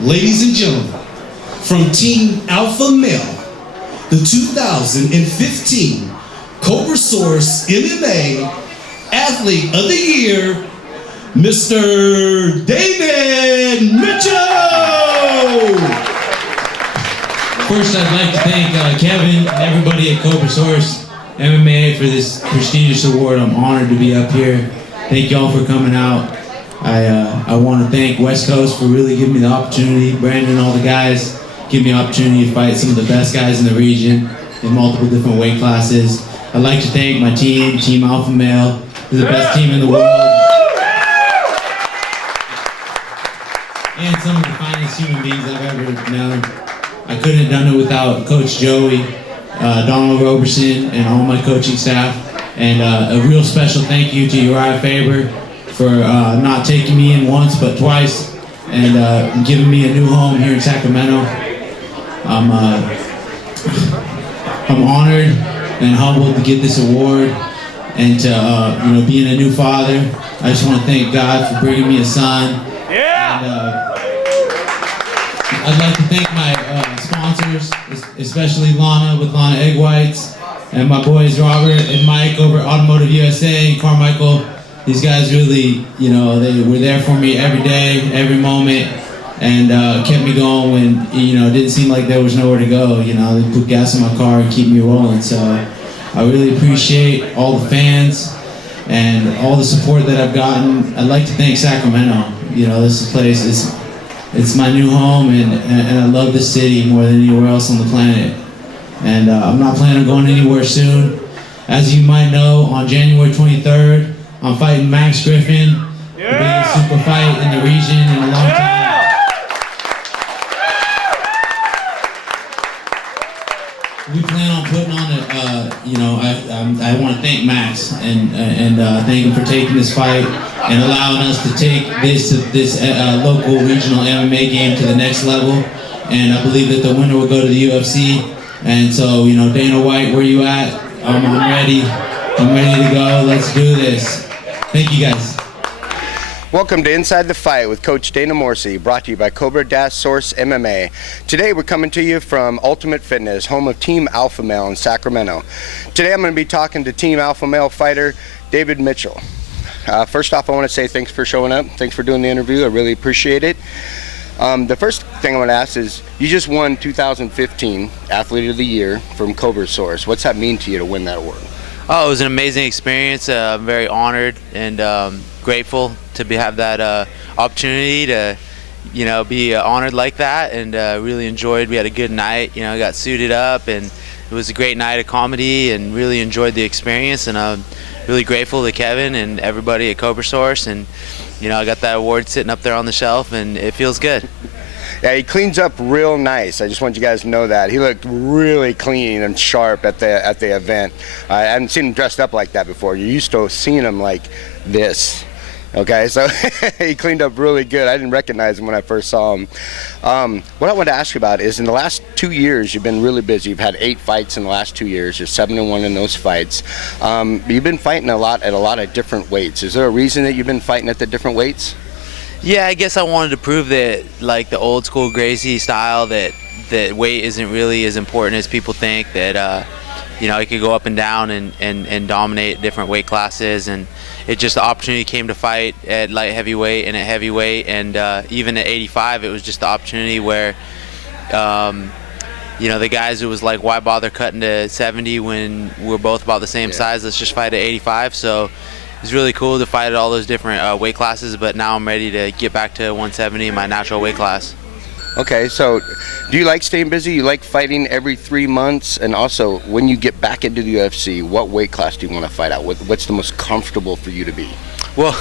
Ladies and gentlemen, from Team Alpha Male, the 2015 Cobra-Source MMA Athlete of the Year, Mr. David Mitchell! First, I'd like to thank Kevin and everybody at Cobra-Source MMA for this prestigious award. I'm honored to be up here. Thank y'all for coming out. I want to thank West Coast for really giving me the opportunity. Brandon and all the guys give me the opportunity to fight some of the best guys in the region in multiple different weight classes. I'd like to thank my team, Team Alpha Male. They're the best team in the world. And some of the finest human beings I've ever known. I couldn't have done it without Coach Joey, Donald Roberson, and all my coaching staff. And a real special thank you to Uriah Faber for not taking me in once but twice and giving me a new home here in Sacramento. I'm honored and humbled to get this award and to being a new father. I just want to thank God for bringing me a son. Yeah. And, I'd like to thank my sponsors, especially Lana with Lana Egg Whites, and my boys Robert and Mike over at Automotive USA and Carmichael. These guys really, they were there for me every day, every moment, and kept me going when, it didn't seem like there was nowhere to go. They put gas in my car and keep me rolling. So I really appreciate all the fans and all the support that I've gotten. I'd like to thank Sacramento. This place it's my new home, and I love this city more than anywhere else on the planet. And I'm not planning on going anywhere soon. As you might know, on January 23rd, I'm fighting Max Griffin, the biggest super fight in the region in a long time. We plan on putting on I want to thank Max and thank him for taking this fight and allowing us to take this local regional MMA game to the next level. And I believe that the winner will go to the UFC. And so, Dana White, where you at? I'm ready. I'm ready to go. Let's do this. Thank you, guys. Welcome to Inside the Fight with Coach Dana Morsi, brought to you by Cobra-Source MMA. Today we're coming to you from Ultimate Fitness, home of Team Alpha Male in Sacramento. Today I'm going to be talking to Team Alpha Male fighter David Mitchell. First off, I want to say thanks for showing up. Thanks for doing the interview. I really appreciate it. The first thing I want to ask is, you just won 2015 Athlete of the Year from Cobra-Source. What's that mean to you to win that award? Oh, it was an amazing experience. I'm very honored and grateful to have that opportunity to, be honored like that, and really enjoyed. We had a good night. Got suited up, and it was a great night of comedy, and really enjoyed the experience. And I'm really grateful to Kevin and everybody at Cobra-Source, and I got that award sitting up there on the shelf, and it feels good. Yeah, he cleans up real nice. I just want you guys to know that. He looked really clean and sharp at the event. I hadn't seen him dressed up like that before. You're used to seeing him like this. Okay, so he cleaned up really good. I didn't recognize him when I first saw him. What I want to ask you about is, in the last 2 years, you've been really busy. You've had 8 fights in the last 2 years. You're 7-1 in those fights. You've been fighting a lot at a lot of different weights. Is there a reason that you've been fighting at the different weights? Yeah, I guess I wanted to prove that, like the old school Gracie style, that weight isn't really as important as people think. That it could go up and down and dominate different weight classes, and the opportunity came to fight at light heavyweight and at heavyweight, and even at 85, it was just the opportunity where the guys, it was like, why bother cutting to 70 when we're both about the same size? Let's just fight at 85. So it was really cool to fight at all those different weight classes, but now I'm ready to get back to 170, my natural weight class. Okay, so do you like staying busy? You like fighting every 3 months? And also, when you get back into the UFC, what weight class do you want to fight at? What's the most comfortable for you to be? Well,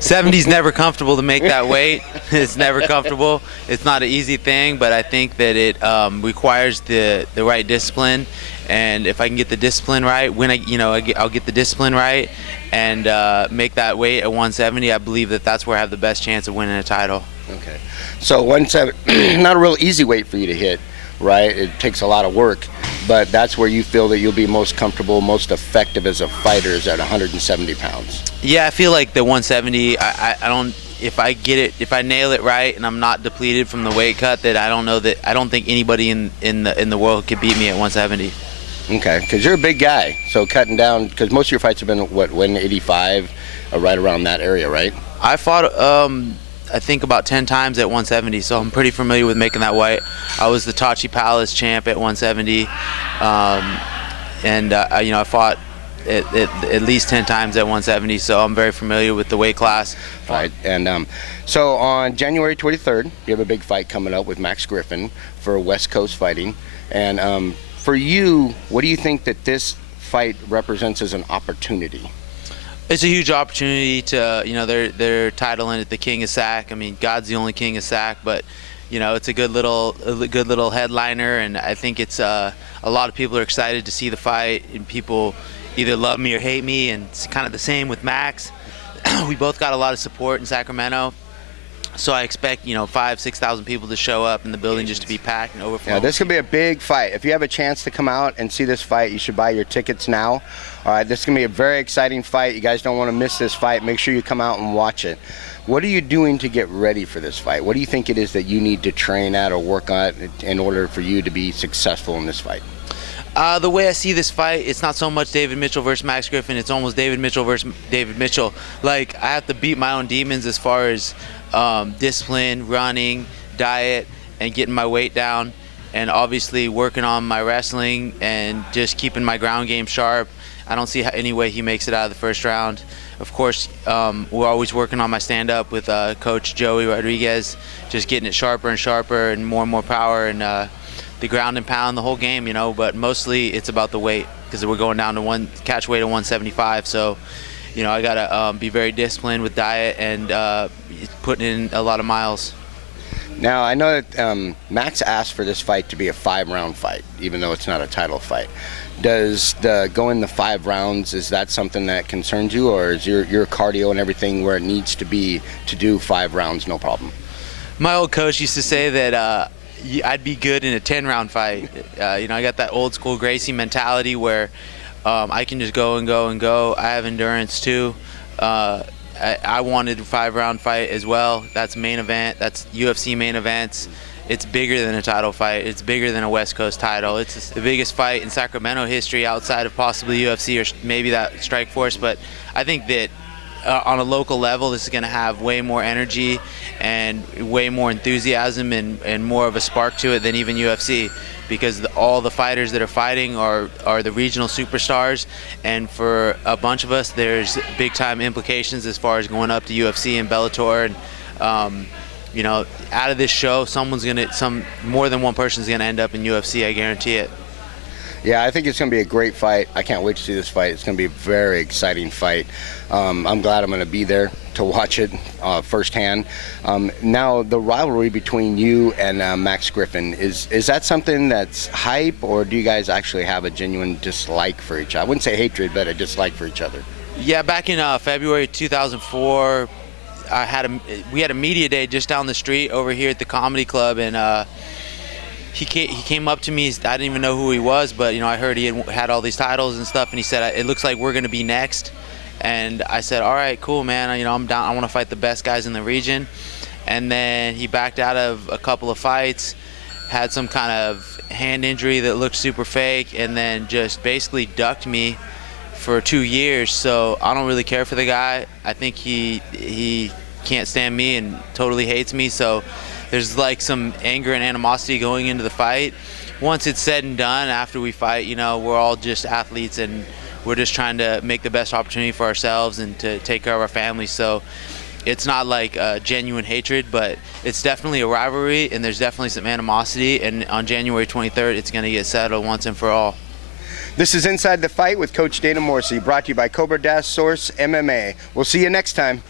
70's never comfortable to make that weight. It's never comfortable. It's not an easy thing, but I think that it requires the right discipline. And if I can get the discipline right, I'll get the discipline right and make that weight at 170, I believe that's where I have the best chance of winning a title. Okay. So 170, not a real easy weight for you to hit, right? It takes a lot of work, but that's where you feel that you'll be most comfortable, most effective as a fighter, is at 170 pounds. Yeah, I feel like the 170, I don't if I get it, if I nail it right, and I'm not depleted from the weight cut, that I don't think anybody in the world could beat me at 170. Okay, because you're a big guy, so cutting down, because most of your fights have been, what, 185, right around that area, right? I fought, I think about 10 times at 170, so I'm pretty familiar with making that weight. I was the Tachi Palace champ at 170, I fought at least 10 times at 170, so I'm very familiar with the weight class. Right, and so on January 23rd, you have a big fight coming up with Max Griffin for West Coast Fighting, and for you, what do you think that this fight represents as an opportunity? It's a huge opportunity to, they're titling it the King of Sac. I mean, God's the only King of Sac, but it's a good little headliner, and I think it's a lot of people are excited to see the fight, and people either love me or hate me, and it's kind of the same with Max. We both got a lot of support in Sacramento. So I expect, 5,000-6,000 people to show up in the building just to be packed and overflow. Yeah, this could be a big fight. If you have a chance to come out and see this fight, you should buy your tickets now. All right, this is going to be a very exciting fight. You guys don't want to miss this fight. Make sure you come out and watch it. What are you doing to get ready for this fight? What do you think it is that you need to train at or work on in order for you to be successful in this fight? The way I see this fight, it's not so much David Mitchell versus Max Griffin. It's almost David Mitchell versus David Mitchell. Like, I have to beat my own demons as far as discipline, running, diet, and getting my weight down, and obviously working on my wrestling and just keeping my ground game sharp. I don't see any way he makes it out of the first round. Of course, we're always working on my stand-up with Coach Joey Rodriguez, just getting it sharper and sharper and more power, and the ground and pound the whole game, but mostly it's about the weight, because we're going down to catch weight of 175, so I gotta be very disciplined with diet and putting in a lot of miles. Now, I know that Max asked for this fight to be a 5-round fight, even though it's not a title fight. Does going the 5 rounds, is that something that concerns you, or is your cardio and everything where it needs to be to do 5 rounds no problem? My old coach used to say that I'd be good in a 10-round fight. I got that old school Gracie mentality where I can just go and go and go. I have endurance too. I wanted a 5-round fight as well. That's main event. That's UFC main events. It's bigger than a title fight. It's bigger than a West Coast title. It's the biggest fight in Sacramento history outside of possibly UFC or maybe that Strikeforce. But I think that on a local level, this is going to have way more energy and way more enthusiasm and more of a spark to it than even UFC, because all the fighters that are fighting are the regional superstars, and for a bunch of us, there's big time implications as far as going up to UFC and Bellator, and out of this show, more than one person's gonna end up in UFC. I guarantee it. Yeah, I think it's going to be a great fight. I can't wait to see this fight. It's going to be a very exciting fight. I'm glad I'm going to be there to watch it firsthand. Now, the rivalry between you and Max Griffin, is that something that's hype, or do you guys actually have a genuine dislike for each other? I wouldn't say hatred, but a dislike for each other. Yeah, back in February 2004, we had a media day just down the street over here at the comedy club, and he came up to me. I didn't even know who he was, but I heard he had all these titles and stuff, and he said, "It looks like we're going to be next." And I said, "All right, cool, man. I'm down. I want to fight the best guys in the region." And then he backed out of a couple of fights, had some kind of hand injury that looked super fake, and then just basically ducked me for 2 years. So I don't really care for the guy. I think he can't stand me and totally hates me. So there's like some anger and animosity going into the fight. Once it's said and done, after we fight, we're all just athletes, and we're just trying to make the best opportunity for ourselves and to take care of our families. So it's not like genuine hatred, but it's definitely a rivalry, and there's definitely some animosity. And on January 23rd, it's going to get settled once and for all. This is Inside the Fight with Coach Dana Morrissey, brought to you by Cobra-Source MMA. We'll see you next time.